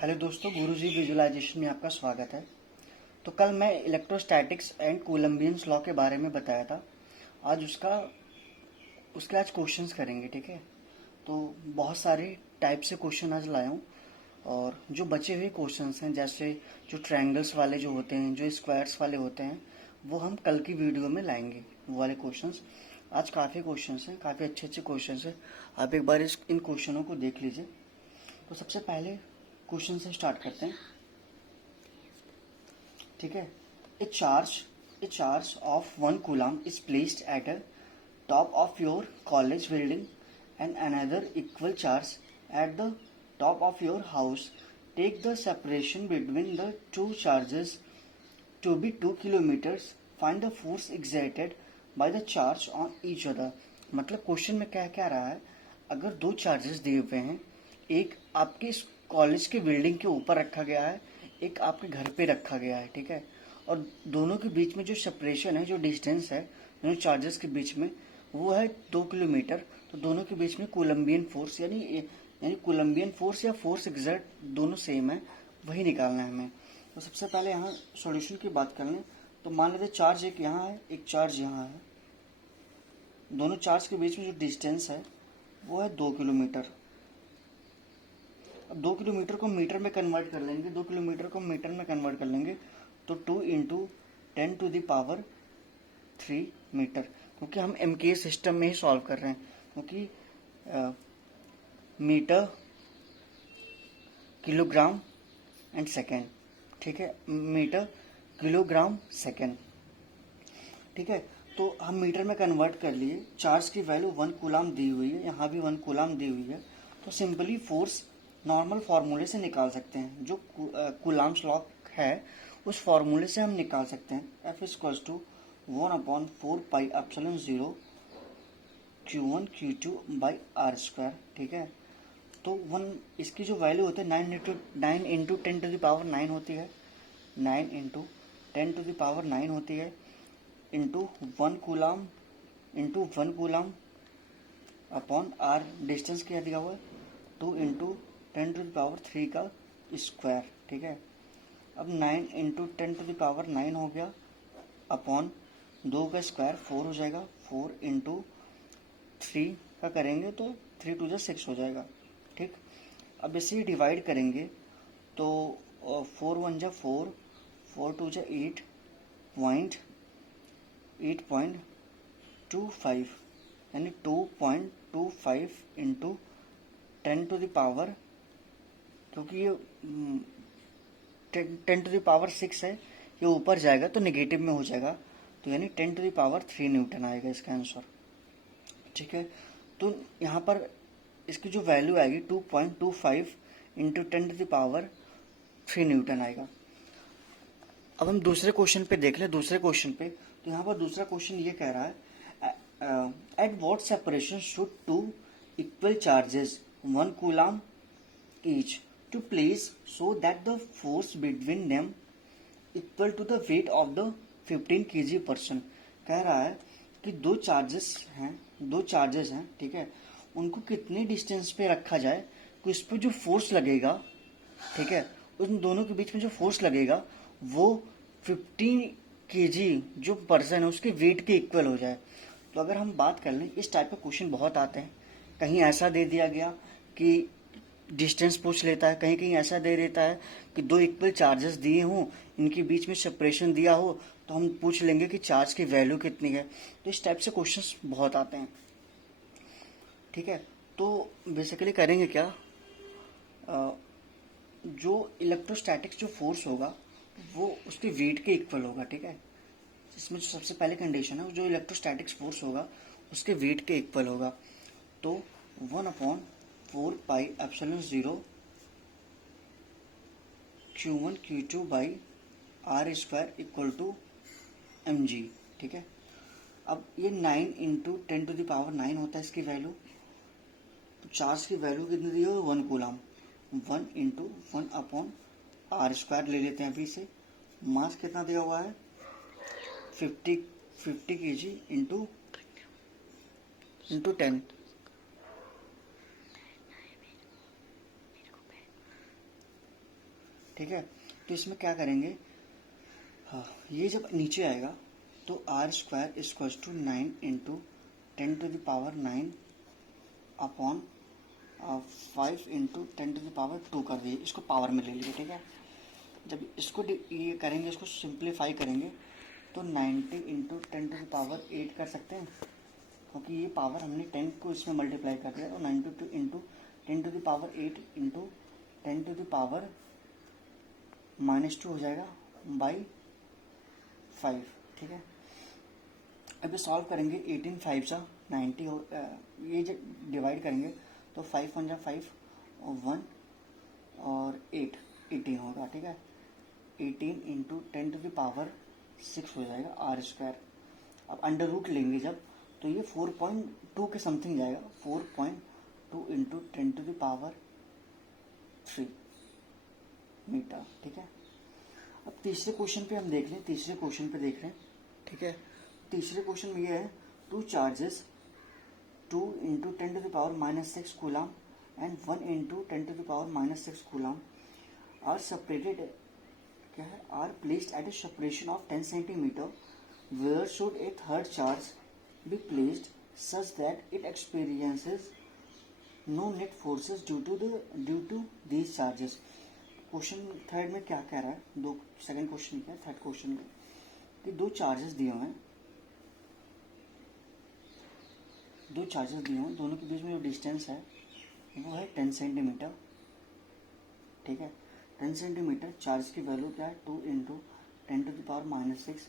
Hello दोस्तों, गुरुजी visualisation में आपका स्वागत है। तो कल मैं इलेक्ट्रोस्टैटिक्स एंड कूलम्बियंस लॉ के बारे में बताया था। आज उसके आज क्वेश्चंस करेंगे, ठीक है। तो बहुत सारे टाइप से क्वेश्चन आज लाया हूँ, और जो बचे हुए क्वेश्चंस हैं, जैसे जो ट्रायंगल्स वाले जो होते हैं, जो स्क्वायर्स वाले होते हैं, वो हम कल की वीडियो में लाएंगे। वो वाले क्वेश्चंस आज काफ़ी क्वेश्चंस हैं, काफ़ी अच्छे अच्छे क्वेश्चंस हैं। आप एक बार इन क्वेश्चनों को देख लीजिए। तो सबसे पहले क्वेश्चन से स्टार्ट करते हैं, ठीक है। A charge of 1 coulomb is placed at a top of your college building and another equal charge at the top of your house. Take the separation between the two charges to be 2 kilometres. Find the force exerted by the charge on each other. मतलब question में क्या क्या रहा है, अगर दो charges दिए हुए हैं, एक आपके कॉलेज के बिल्डिंग के ऊपर रखा गया है, एक आपके घर पे रखा गया है, ठीक है। और दोनों के बीच में जो सेपरेशन है, जो डिस्टेंस है दोनों चार्जेस के बीच में, वो है 2 किलोमीटर। तो दोनों के बीच में कोलम्बियन फोर्स यानी कोलम्बियन फोर्स या फोर्स एक्सर्ट दोनों सेम है, वही निकालना है हमें। तो सबसे पहले यहाँ सॉल्यूशन की बात कर लें। तो मान लेते चार्ज एक यहाँ है, एक चार्ज यहाँ है। दोनों चार्ज के बीच में जो डिस्टेंस है वो है 2 किलोमीटर। अब 2 किलोमीटर को मीटर में कन्वर्ट कर लेंगे, 2 किलोमीटर को मीटर में कन्वर्ट कर लेंगे तो 2 × 10⁻³ मीटर। क्योंकि हम एमके सिस्टम में ही सॉल्व कर रहे हैं, क्योंकि मीटर, किलोग्राम एंड सेकेंड, ठीक है। मीटर, किलोग्राम, सेकेंड, ठीक है। तो हम मीटर में कन्वर्ट कर लिए। चार्ज की वैल्यू 1 कूलम दी हुई है, यहाँ भी 1 कूलम दी हुई है। तो सिंपली फोर्स नॉर्मल फार्मूले से निकाल सकते हैं, जो कूलम्स लॉ है उस फार्मूले से हम निकाल सकते हैं। F equals to 1/4πε0 Q1 Q2 by r square, ठीक है। तो इसकी जो वैल्यू होती है 9 × 10⁻9 होती है, 9 × 10⁻9 होती है, into 1 coulomb upon r, distance क्या दिया हुआ है 2 × 10⁻³ का स्क्वायर, ठीक है। अब 9 × 10⁻9 हो गया, अपॉन 2 का स्क्वायर 4 हो जाएगा, 4 × 3 का करेंगे तो 3 × 2 = 6 हो जाएगा, ठीक। अब इसे ही डिवाइड करेंगे तो 4 × 1 = 4, 4 × 2 = 8.25, यानी 2.25 इंटू 10⁻, क्योंकि ये 10⁻6 है, ये ऊपर जाएगा तो नेगेटिव में हो जाएगा, तो यानी 10⁻³ न्यूटन आएगा इसका आंसर, ठीक है। तो यहाँ पर इसकी जो वैल्यू आएगी 2.25 इंटू 10⁻³ न्यूटन आएगा। अब हम दूसरे क्वेश्चन पे देख लें। दूसरे क्वेश्चन पे तो यहाँ पर दूसरा क्वेश्चन ये कह रहा है, at what separation should two equal charges 1 coulomb each to place so that the force between them equal to the weight of the 15 kg person. कह रहा है कि दो चार्जेस हैं, ठीक है। उनको कितने डिस्टेंस पे रखा जाए कि उस पर जो फोर्स लगेगा, ठीक है, उन दोनों के बीच में जो फोर्स लगेगा वो 15 kg जो पर्सन है उसके वेट के इक्वल हो जाए। तो अगर हम बात कर लें, इस टाइप के क्वेश्चन बहुत आते हैं। कहीं ऐसा दे दिया गया कि डिस्टेंस पूछ लेता है, कहीं कहीं ऐसा दे देता है कि दो इक्वल चार्जेस दिए हों, इनके बीच में सेपरेशन दिया हो, तो हम पूछ लेंगे कि चार्ज की वैल्यू कितनी है। तो इस टाइप से क्वेश्चंस बहुत आते हैं, ठीक है। तो बेसिकली करेंगे क्या, जो इलेक्ट्रोस्टैटिक्स जो फोर्स होगा वो उसके वेट के इक्वल होगा, ठीक है। इसमें जो सबसे पहले कंडीशन है, जो इलेक्ट्रोस्टैटिक्स फोर्स होगा उसके वेट के इक्वल होगा। तो 1/4πε0 Q1 Q2 by r square equal to mg, ठीक है। अब ये 9 × 10⁻9 होता है इसकी वैल्यू। तो चार्ज की वैल्यू कितनी दी है 1 कूलम, 1 × 1/r² ले लेते हैं अभी से। मास कितना दिया हुआ है 50 kg इंटू 10, ठीक है। तो इसमें क्या करेंगे, हाँ ये जब नीचे आएगा तो r square equals to 9 into 10⁻9 upon 5 into 10⁻2 कर दिए, इसको पावर में ले लिए, ठीक है। जब इसको ये करेंगे, इसको सिंप्लीफाई करेंगे तो 90 इंटू 10⁸ कर सकते हैं, क्योंकि ये पावर हमने 10 को इसमें मल्टीप्लाई कर दिया, तो 92 इंटू 10⁸ इंटू 10⁻⁻2 हो जाएगा बाई 5, ठीक है। अब ये सॉल्व करेंगे, 18 5 सा 90 हो, ये जब डिवाइड करेंगे तो 5 1 जा 5 और 1 और 8 18 होगा, ठीक है। 18 इंटू 10⁻6 हो जाएगा आर स्क्वायर। अब अंडर रूट लेंगे जब, तो ये 4.2 के समथिंग जाएगा, 4.2 इंटू 10⁻3 मीटर, ठीक है। अब तीसरे क्वेश्चन पे हम देख लें, तीसरे क्वेश्चन पे देख रहे हैं, ठीक है। तीसरे क्वेश्चन में ये है, two charges 2 into 10⁻6 coulomb and 1 into 10⁻6 coulomb are separated, क्या है, are placed at a separation of 10 centimetre, where should a third charge be placed such that it experiences no net forces due to these charges. Question third में क्या कह रहा है, दो second question क्या है, थर्ड क्वेश्चन में कि दो चार्जेस दिए हुए हैं, दोनों के बीच में जो डिस्टेंस है वो है 10 सेंटीमीटर, ठीक है। 10 सेंटीमीटर, चार्ज की वैल्यू क्या है, 2 इंटू 10⁻6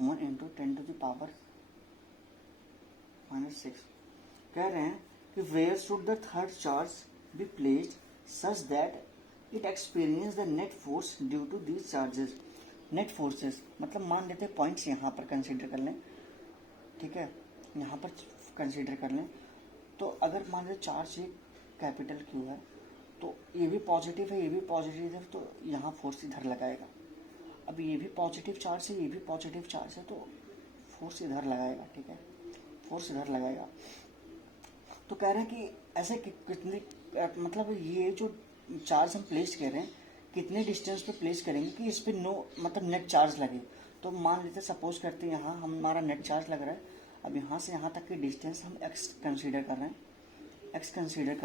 1 इंटू 10⁻6। कह रहे हैं कि where should the third charge be placed such that it experience the net force due to these charges. Net forces मतलब मान लेते हैं पॉइंट्स यहाँ पर कंसीडर कर लें, ठीक है, यहाँ पर कंसीडर कर लें। तो अगर मान लीजिए चार्ज एक कैपिटल क्यू है, तो ये भी पॉजिटिव है, ये भी पॉजिटिव है, तो यहाँ फोर्स इधर लगाएगा। अब ये भी पॉजिटिव चार्ज है, ये भी पॉजिटिव चार्ज है, तो फोर्स इधर लगाएगा, ठीक है, फोर्स इधर लगाएगा। तो कह रहे हैं कि ऐसे कितने, मतलब ये जो चार्ज हम प्लेस कर रहे हैं कितने डिस्टेंस पे प्लेस करेंगे कि इस पे नो मतलब नेट चार्ज लगे। तो मान लेते सपोज करते हैं यहाँ हमारा नेट चार्ज लग रहा है, अब यहाँ से यहाँ तक की डिस्टेंस हम x कंसीडर कर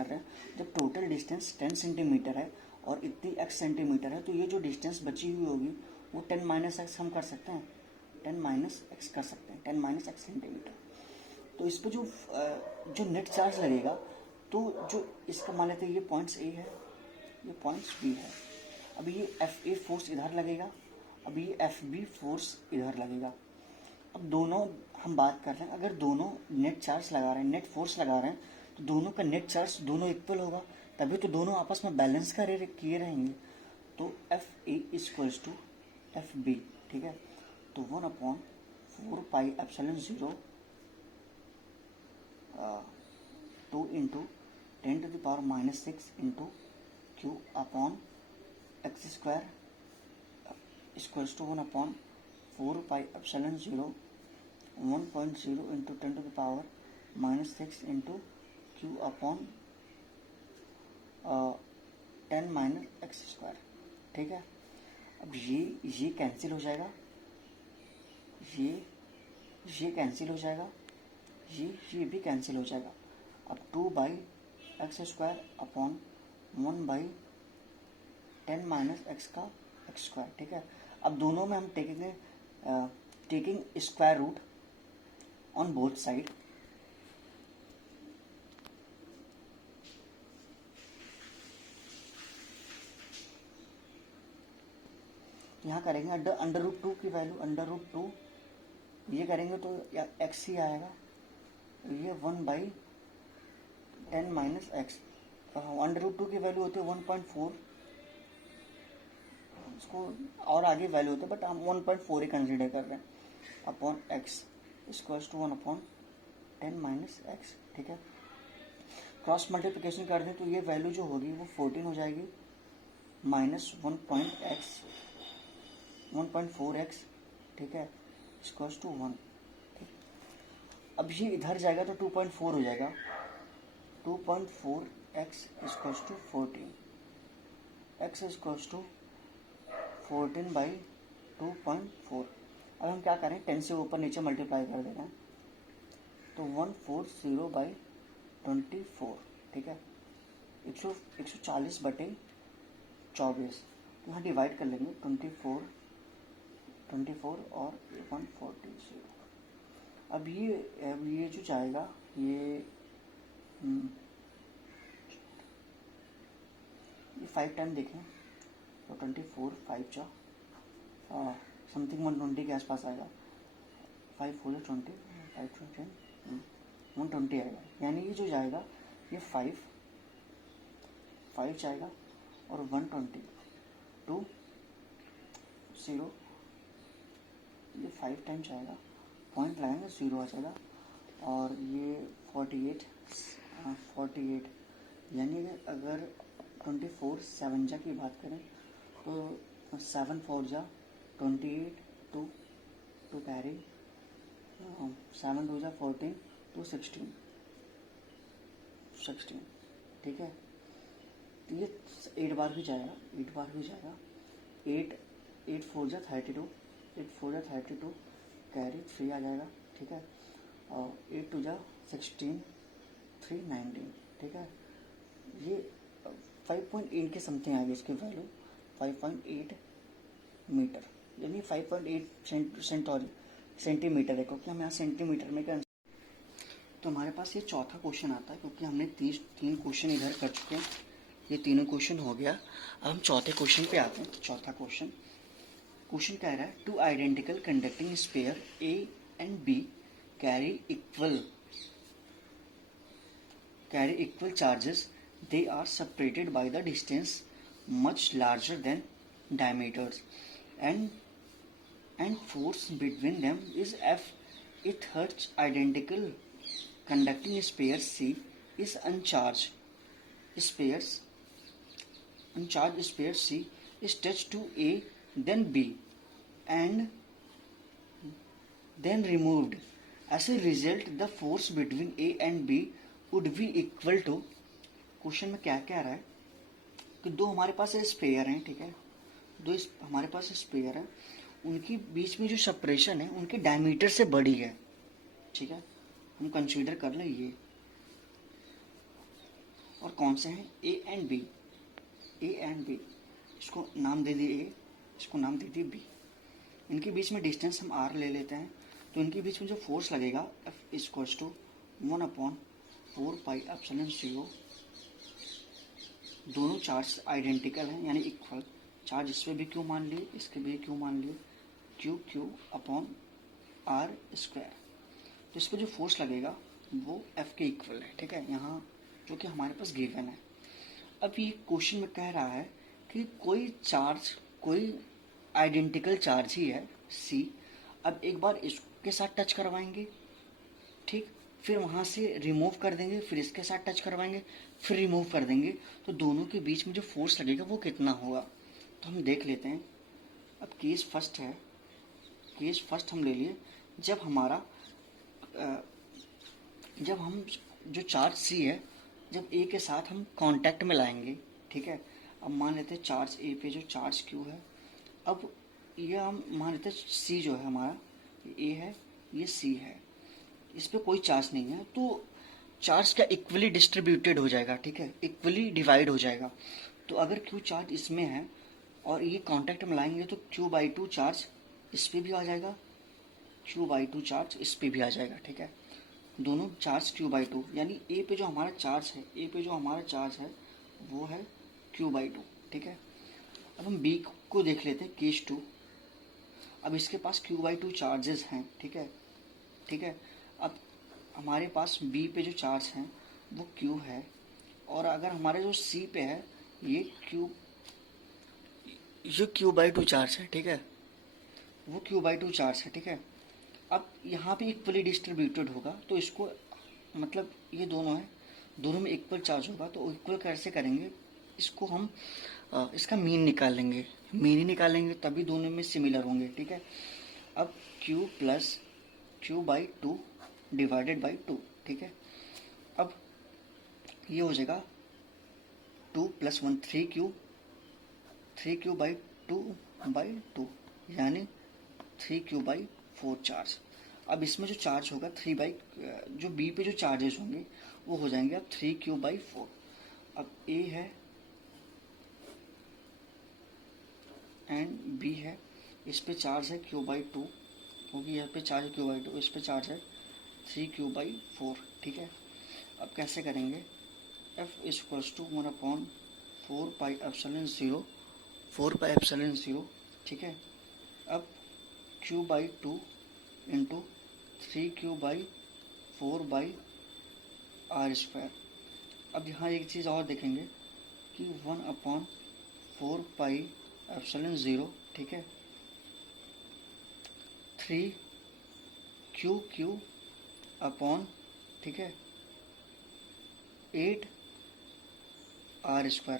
रहे हैं, जब टोटल डिस्टेंस 10 सेंटीमीटर है और इतनी x सेंटीमीटर है, तो ये जो डिस्टेंस बची हुई होगी वो 10 - x हम कर सकते हैं, 10 - x कर सकते हैं, 10 - x सेंटीमीटर। तो इस पर जो नेट चार्ज लगेगा, तो जो इसका मान लेते हैं ये पॉइंट्स A है, ये पॉइंट्स B है। अब ये FA फोर्स इधर लगेगा, अब ये FB फोर्स इधर लगेगा। अब दोनों हम बात कर रहे हैं, अगर दोनों नेट चार्ज लगा रहे हैं, नेट फोर्स लगा रहे हैं, तो दोनों का नेट चार्ज दोनों इक्वल होगा, तभी तो दोनों आपस में बैलेंस किए रहेंगे। तो FA इक्वल्स टू FB, ठीक है। तो 1/4πε0 2 into 10⁻6 into Q upon x square equals to 1/4πε0 1.0 into 10⁻6 into Q upon 10 - x square, ठीक है। अब ये कैंसिल हो जाएगा, ये कैंसिल हो जाएगा, ये भी कैंसिल हो जाएगा। अब 2/x स्क्वायर अपॉन 1/10 - x का x स्क्वायर, ठीक है। अब दोनों में हम taking square root on both side, यहाँ करेंगे अंडर रूट 2 की वैल्यू अंडर रूट 2, ये करेंगे तो x ही आएगा, ये 1/10 - x, अंडर रूट 2 की वैल्यू होती है 1.4, इसको और आगे वैल्यू होता है बट हम 1.4 ही कंसिडर कर रहे हैं, upon x equals to 1/10 - x, ठीक है। क्रॉस मल्टीप्लिकेशन कर दें तो ये वैल्यू जो होगी वो 14 हो जाएगी, माइनस 1.4x, ठीक है, इक्वल्स टू 1, ठीक। अब ये इधर जाएगा तो 2.4 हो जाएगा, 2.4x equals to 14, x equals to 14/2.4। अब हम क्या करें, 10 से ऊपर नीचे मल्टीप्लाई कर दे रहे हैं, तो 140/24, ठीक है, 140/24। तो यहाँ डिवाइड कर लेंगे 24 और 140। अब ये जो जाएगा ये 5 टाइम देखें तो 24 5 जा समथिंग 120 के आसपास आएगा। 5 4 20 5 10 120 आएगा। यानी ये जो जाएगा ये 5 जाएगा और 120 2 0, ये 5 टाइम जाएगा, पॉइंट लगाएंगे 0 आ जाएगा। और ये 48 यानी अगर 24 7 जा की बात करें तो 7 4 जा 28 2 कैरी 7 2 जा 14 2 16, ठीक है। तो ये 8 बार भी जाएगा, 8 4 जा 32 कैरी 3 आ जाएगा, ठीक है। और 8 2 जा 16 3 19, ठीक है। ये 5.8 के समथिंग आ गई इसकी वैल्यू, 5.8 मीटर, यानी 5.8 सेंटीमीटर है, क्योंकि हम यहाँ सेंटीमीटर में क्या। तो हमारे पास ये चौथा क्वेश्चन आता है, क्योंकि हमने 3 क्वेश्चन इधर कर चुके हैं, ये तीनों क्वेश्चन हो गया। अब हम चौथे क्वेश्चन पे आते हैं। चौथा क्वेश्चन कह रहा है, 2 identical conducting sphere A and B carry equal charges. They are separated by the distance much larger than diameters, and force between them is F. A third identical conducting sphere C is uncharged. Sphere C is touched to A, then B, and then removed. As a result, the force between A and B would be equal to। Question में क्या कह रहा है कि दो हमारे पास spare हैं, ठीक है, हमारे पास स्पेयर है, उनकी बीच में जो सेपरेशन है उनके डायमीटर से बड़ी है, ठीक है। हम कंसीडर कर लें ये, और कौन से हैं, A and B। इसको नाम दे दिए A, इसको नाम दे दिए B। इनके बीच में डिस्टेंस हम R ले लेते हैं, तो इनके बीच में जो फोर्स लगेगा F = 1/4πε0। दोनों चार्ज आइडेंटिकल हैं, यानी इक्वल चार्ज, इस पे भी Q मान लिए, इसके भी Q मान लिए, Q/R²। तो इस पर जो फोर्स लगेगा वो F के इक्वल है, ठीक है, यहाँ जो कि हमारे पास गिवन है। अब ये क्वेश्चन में कह रहा है कि कोई आइडेंटिकल चार्ज ही है C। अब एक बार इसके साथ टच करवाएंगे, ठीक, फिर वहाँ से रिमूव कर देंगे, फिर इसके साथ टच करवाएंगे, फिर रिमूव कर देंगे, तो दोनों के बीच में जो फोर्स लगेगा वो कितना होगा। तो हम देख लेते हैं। अब केस फर्स्ट हम ले लिए, जब हम जो चार्ज C है, जब A के साथ हम कांटेक्ट में लाएंगे, ठीक है। अब मान लेते हैं चार्ज A पे जो चार्ज Q है, अब ये हम मान लेते हैं C जो है हमारा, A है, ये C है, इस पे कोई चार्ज नहीं है, तो चार्ज क्या इक्वली डिस्ट्रीब्यूटेड हो जाएगा, ठीक है, इक्वली डिवाइड हो जाएगा। तो अगर Q चार्ज इसमें है और ये कांटेक्ट में लाएंगे तो Q/2 चार्ज इस पे भी आ जाएगा, Q/2 चार्ज इस पे भी आ जाएगा, ठीक है, दोनों चार्ज Q/2, यानी A पे जो हमारा चार्ज है वो है Q/2, ठीक है। अब हम B को देख लेते हैं, केस 2। अब इसके पास Q/2 चार्जेस हैं, ठीक है। अब हमारे पास B पे जो चार्ज हैं वो Q है, और अगर हमारे जो C पे है ये Q/2 चार्ज है, ठीक है, वो Q/2 चार्ज है, ठीक है। अब यहाँ पे इक्वली डिस्ट्रीब्यूटेड होगा, तो इसको मतलब ये दोनों है, दोनों में इक्वल चार्ज होगा, तो इक्वल कैसे करेंगे, इसको हम इसका मीन निकालेंगे, मीन ही निकालेंगे तभी दोनों में सिमिलर होंगे, ठीक है। अब Q + Q/2 / 2, ठीक है। अब ये हो जाएगा 2 + 1 3Q/2 बाई 2 यानी 3Q/4 चार्ज। अब इसमें जो चार्ज होगा जो बी पे जो चार्जेस होंगे वो हो जाएंगे अब 3Q/4। अब ए है एंड बी है, इस पे चार्ज है Q/2 क्योंकि यहाँ पे चार्ज है Q/2, इस पे चार्ज है 3Q/4। ठीक है, अब कैसे करेंगे, F इज इक्वल्स टू 1/4πε0, 4πε0। ठीक है, अब Q/2 इंटू 3Q/4/r²। अब यहाँ एक चीज़ और देखेंगे कि 1/4πε0, ठीक है, 3Q ठीक है 8r²।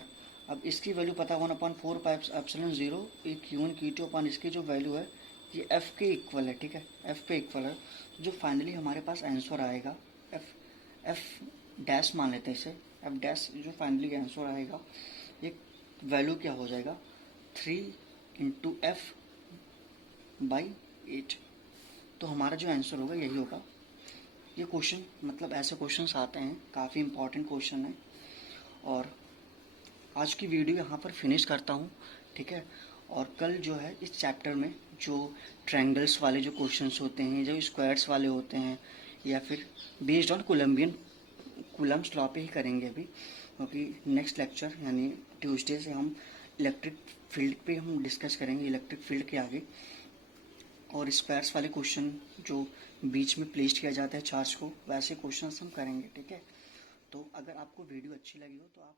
अब इसकी वैल्यू पता 1/4πε0 Q1 Q2 अपन इसकी जो वैल्यू है ये F के इक्वल है। ठीक है, F पे इक्वल है, जो फाइनली हमारे पास आंसर आएगा F डैश मान लेते हैं इसे, F डैश जो फाइनली आंसर आएगा ये वैल्यू क्या हो जाएगा 3 × F/8। तो हमारा जो आंसर होगा यही होगा। ये क्वेश्चन मतलब ऐसे क्वेश्चंस आते हैं, काफ़ी इंपॉर्टेंट क्वेश्चन है। और आज की वीडियो यहाँ पर फिनिश करता हूँ। ठीक है, और कल जो है इस चैप्टर में जो ट्रायंगल्स वाले जो क्वेश्चंस होते हैं, जो स्क्वायर्स वाले होते हैं, या फिर बेस्ड ऑन कूलम्स लॉ पे ही करेंगे अभी, क्योंकि नेक्स्ट लेक्चर यानी ट्यूसडे से हम इलेक्ट्रिक फील्ड पे हम डिस्कस करेंगे, इलेक्ट्रिक फील्ड के आगे। और स्क्वायर्स वाले क्वेश्चन जो बीच में प्लेस किया जाता है चार्ज को, वैसे क्वेश्चन हम करेंगे। ठीक है, तो अगर आपको वीडियो अच्छी लगी हो तो आप